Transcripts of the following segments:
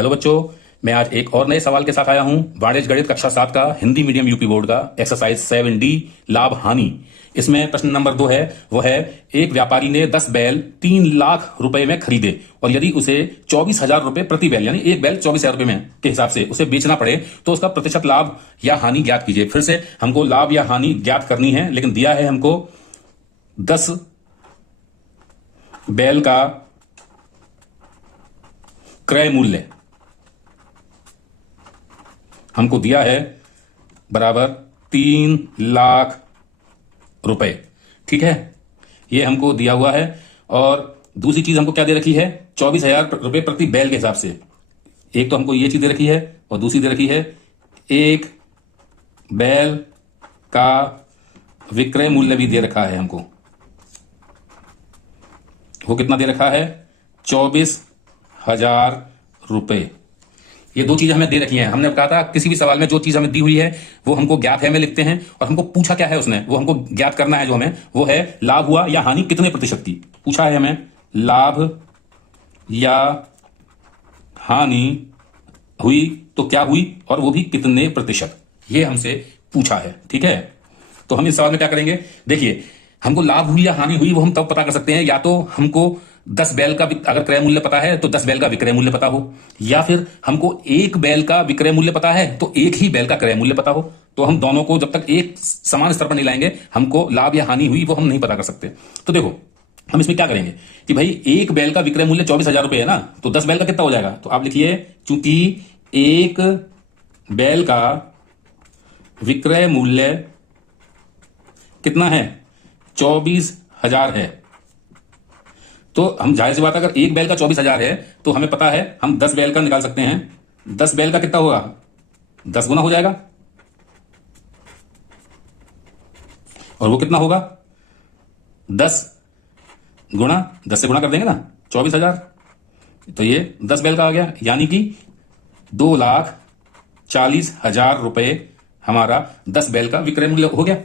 Hello बच्चों, मैं आज एक और नए सवाल के साथ आया हूं। वाणिज्य गणित कक्षा 7 का हिंदी मीडियम यूपी बोर्ड का एक्सरसाइज 7D लाभ हानि। इसमें प्रश्न नंबर 2 है, वो है एक व्यापारी ने 10 बैल 3 लाख रुपए में खरीदे और यदि उसे 24,000 रुपए प्रति बैल यानी एक बैल 24,000 रुपए में के हिसाब से उसे बेचना पड़े तो उसका प्रतिशत लाभ या हानि ज्ञात कीजिए। फिर से हमको लाभ या हानि ज्ञात करनी है, लेकिन दिया है हमको 10 बैल का क्रय मूल्य हमको दिया है बराबर 3 लाख रुपए। ठीक है, ये हमको दिया हुआ है। और दूसरी चीज हमको क्या दे रखी है, 24,000 रुपए प्रति बैल के हिसाब से। एक तो हमको ये चीज दे रखी है और दूसरी दे रखी है एक बैल का विक्रय मूल्य भी दे रखा है हमको। वो कितना दे रखा है, 24,000 रुपए। ये दो चीजें हमें दे रखी हैं। हमने कहा था किसी भी सवाल में जो चीज हमें दी हुई है वो हमको ज्ञात है में लिखते हैं, और हमको पूछा क्या है उसने, वो हमको ज्ञात करना है। जो हमें वो है लाभ हुआ या हानि कितने प्रतिशत की। पूछा है हमें लाभ या हानि हुई तो क्या हुई और वो भी कितने प्रतिशत, ये हमसे पूछा है। ठीक है, तो हम इस सवाल में क्या करेंगे, देखिए हमको लाभ हुई या हानि हुई वो हम तब पता कर सकते हैं, या तो हमको 10 बैल का अगर क्रय मूल्य पता है तो 10 बैल का विक्रय मूल्य पता हो, या फिर हमको एक बैल का विक्रय मूल्य पता है तो एक ही बैल का क्रय मूल्य पता हो। तो हम दोनों को जब तक एक समान स्तर पर नहीं लाएंगे हमको लाभ या हानि हुई वो हम नहीं पता कर सकते। तो देखो हम इसमें क्या करेंगे कि भाई एक बैल का विक्रय मूल्य 24,000 रुपए है ना, तो 10 बैल का कितना हो जाएगा, तो आप लिखिए चूंकि एक बैल का विक्रय मूल्य कितना है, 24,000 है, तो हम जाहिर सी बात अगर एक बैल का 24,000 है तो हमें पता है हम 10 बैल का निकाल सकते हैं। 10 बैल का कितना होगा, 10 गुना हो जाएगा, और वो कितना होगा 10 गुना 10 से गुना कर देंगे ना 24,000, तो ये 10 बैल का आ गया, यानी कि 2,40,000 रुपए हमारा 10 बैल का विक्रय मूल्य हो गया।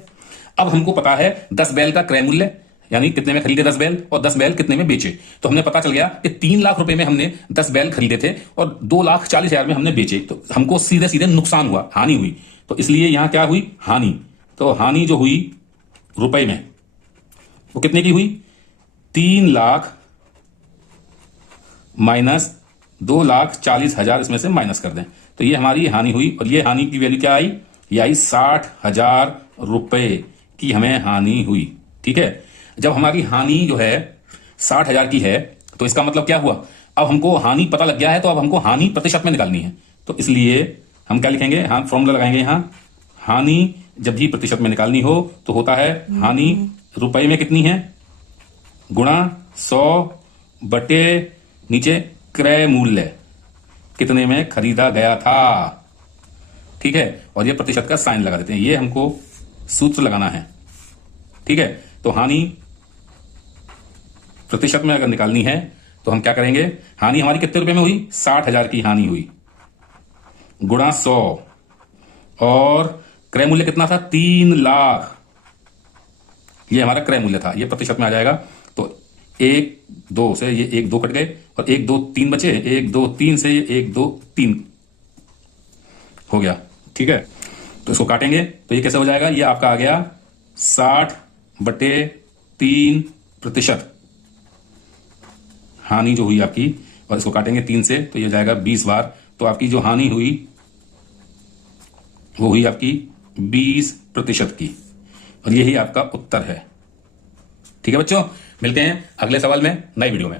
अब हमको पता है 10 बैल का क्रय मूल्य यानी कितने में खरीदे 10 बैल और 10 बैल कितने में बेचे। तो हमने पता चल गया कि 3 लाख रुपए में हमने 10 बैल खरीदे थे और 2,40,000 में हमने बेचे, तो हमको सीधे सीधे नुकसान हुआ, हानि हुई। तो इसलिए यहां क्या हुई, हानि। तो हानि जो हुई रुपए में वो कितने की हुई, 3 लाख माइनस 2,40,000 इसमें से माइनस कर दें तो ये हमारी हानि हुई। और ये हानि की वैल्यू क्या आई, ये आई 60,000 रुपए की हमें हानि हुई। ठीक है, जब हमारी हानि जो है 60,000 की है तो इसका मतलब क्या हुआ, अब हमको हानि पता लग गया है तो अब हमको हानि प्रतिशत में निकालनी है। तो इसलिए हम क्या लिखेंगे, हाँ फॉर्मूला लगाएंगे यहां, हानि जब भी प्रतिशत में निकालनी हो तो होता है हानि रुपए में कितनी है गुणा 100 बटे नीचे क्रय मूल्य कितने में खरीदा गया था। ठीक है, और ये प्रतिशत का साइन लगा देते हैं, ये हमको सूत्र लगाना है। ठीक है, तो हानि प्रतिशत में अगर निकालनी है तो हम क्या करेंगे, हानि हमारी कितने रुपए में हुई, 60,000 की हानि हुई गुणा 100, और क्रय मूल्य कितना था, 3 लाख, ये हमारा क्रय मूल्य था, ये प्रतिशत में आ जाएगा। तो 1 2 से ये 1 2 कट गए और 1 2 3 बचे, 1 2 3 से ये 1 2 3 हो गया। ठीक है, तो इसको काटेंगे तो ये कैसे हो जाएगा, ये आपका आ गया 60/3% हानि जो हुई आपकी, और इसको काटेंगे 3 से तो ये जाएगा 20 बार। तो आपकी जो हानि हुई वो हुई आपकी 20% की, और यही आपका उत्तर है। ठीक है बच्चों, मिलते हैं अगले सवाल में नई वीडियो में।